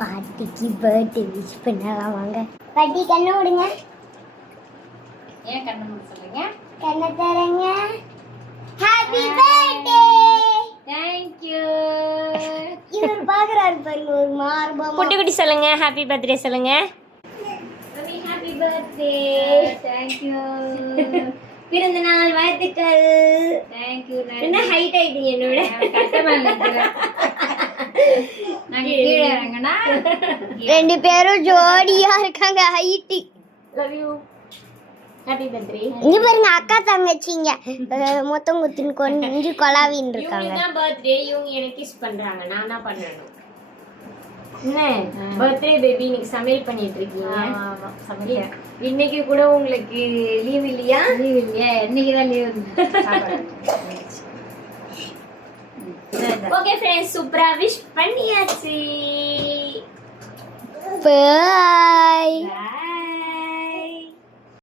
பாட்டிக்கு birthday wish பண்ணலாம் வாங்க. பாட்டி கண்ணை விடுங்க. ஏன் கண்ணை மூட சொல்றீங்க? கண்ணை தரங்க. Happy birthday. Thank you. இவர் பாக்குறாரு பாருங்க ஒரு மார்பமா. குட்டி குட்டி சொல்லுங்க, ஹாப்பி பர்த்டே சொல்லுங்க. Happy birthday. Thank you. பிறந்த நாள் வாழ்த்துக்கள். Thank you. என்ன ஹைட் ஆயிட்டீங்க என்னோட. கட்டமா நிக்கிறேன். நான் கீழே இறங்கினா ரெண்டு பேரும் ஜோடியா இருக்காங்க height. Love you. Happy birthday. இங்க பாருங்க அக்கா தங்கச்சிங்க மொத்தம் குத்தின் கொஞ்சம் கொலாவின்னு இருக்காங்க. இவங்க தான் பர்த்டே, இவங்க எனக்கு கிஸ் பண்றாங்க. நான் தான் பண்ணணும். என்ன பர்த்டே பேபி இன்னைக்கு சமையல் பண்ணிட்டு இருக்கீங்க? ஆமா சமைக்கிறேன். இன்னைக்கு கூட உங்களுக்கு லீவ் இல்லையா? லீவ் இல்லையா? இன்னைக்கு தான் லீவ். ஓகே ஃப்ரெண்ட்ஸ், சூப்பரா விஷ் பண்ணியாச்சு. பை.